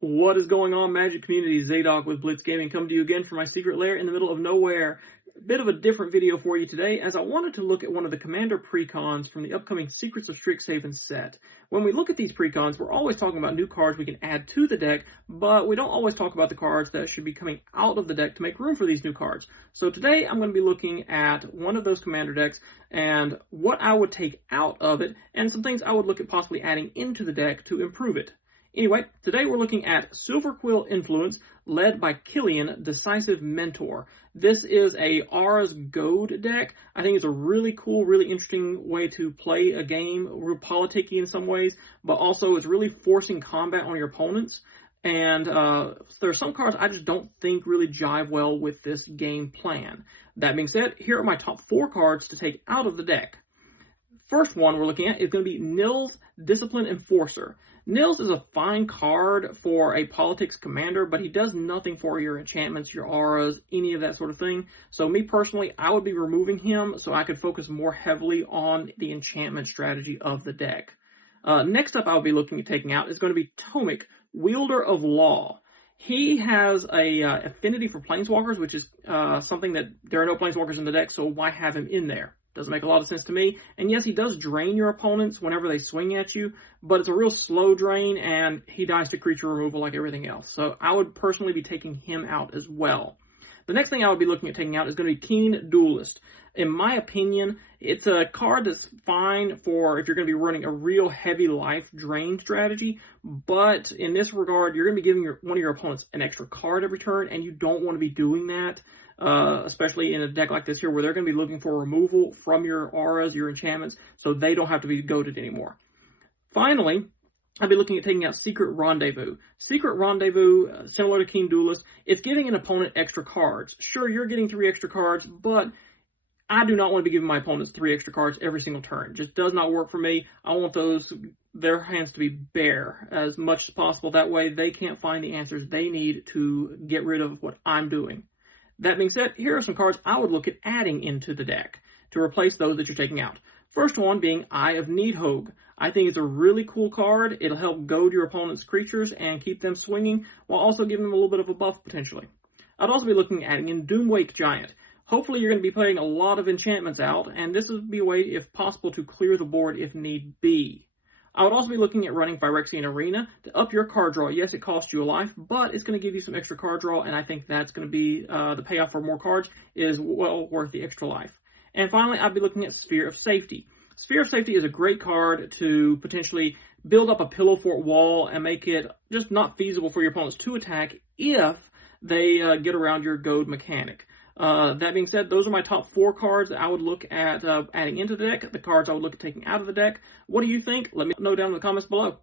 What is going on, Magic community? Zadok with Blitz Gaming coming to you again from my secret lair in the middle of nowhere. A bit of a different video for you today, as I wanted to look at one of the Commander precons from the upcoming Secrets of Strixhaven set. When we look at these precons, we're always talking about new cards we can add to the deck, but we don't always talk about the cards that should be coming out of the deck to make room for these new cards. So today I'm going to be looking at one of those Commander decks and what I would take out of it, and some things I would look at possibly adding into the deck to improve it. Anyway, today we're looking at Silverquill Influence, led by Killian, Decisive Mentor. This is a Aura's Goad deck. I think it's a really cool, really interesting way to play a game, real politicky in some ways, but also it's really forcing combat on your opponents. And there are some cards I just don't think really jive well with this game plan. That being said, here are my top 4 cards to take out of the deck. First one we're looking at is going to be Nils, Discipline Enforcer. Nils is a fine card for a politics commander, but he does nothing for your enchantments, your auras, any of that sort of thing. So me personally, I would be removing him so I could focus more heavily on the enchantment strategy of the deck. Next up I'll be looking at taking out is going to be Tomic, Wielder of Law. He has a affinity for planeswalkers, which is something that there are no planeswalkers in the deck, so why have him in there? Doesn't make a lot of sense to me. And yes, he does drain your opponents whenever they swing at you, but it's a real slow drain, and he dies to creature removal like everything else. So I would personally be taking him out as well. The next thing I would be looking at taking out is going to be Keen Duelist. In my opinion, it's a card that's fine for if you're going to be running a real heavy life drain strategy, but in this regard, you're going to be giving one of your opponents an extra card every turn, and you don't want to be doing that. Especially in a deck like this here where they're going to be looking for removal from your auras, your enchantments, so they don't have to be goaded anymore. Finally, I'll be looking at taking out Secret Rendezvous. Secret Rendezvous, similar to Keen Duelist, it's giving an opponent extra cards. Sure, you're getting 3 extra cards, but I do not want to be giving my opponents 3 extra cards every single turn. It just does not work for me. I want their hands to be bare as much as possible. That way they can't find the answers they need to get rid of what I'm doing. That being said, here are some cards I would look at adding into the deck to replace those that you're taking out. First one being Eye of Needhogg. I think it's a really cool card. It'll help goad your opponent's creatures and keep them swinging, while also giving them a little bit of a buff potentially. I'd also be looking at adding in Doomwake Giant. Hopefully you're going to be playing a lot of enchantments out, and this would be a way, if possible, to clear the board if need be. I would also be looking at running Phyrexian Arena to up your card draw. Yes, it costs you a life, but it's going to give you some extra card draw, and I think that's going to be the payoff for more cards is well worth the extra life. And finally, I'd be looking at Sphere of Safety. Sphere of Safety is a great card to potentially build up a pillow fort wall and make it just not feasible for your opponents to attack if they get around your goad mechanic. That being said, those are my top 4 cards that I would look at adding into the deck, the cards I would look at taking out of the deck. What do you think? Let me know down in the comments below.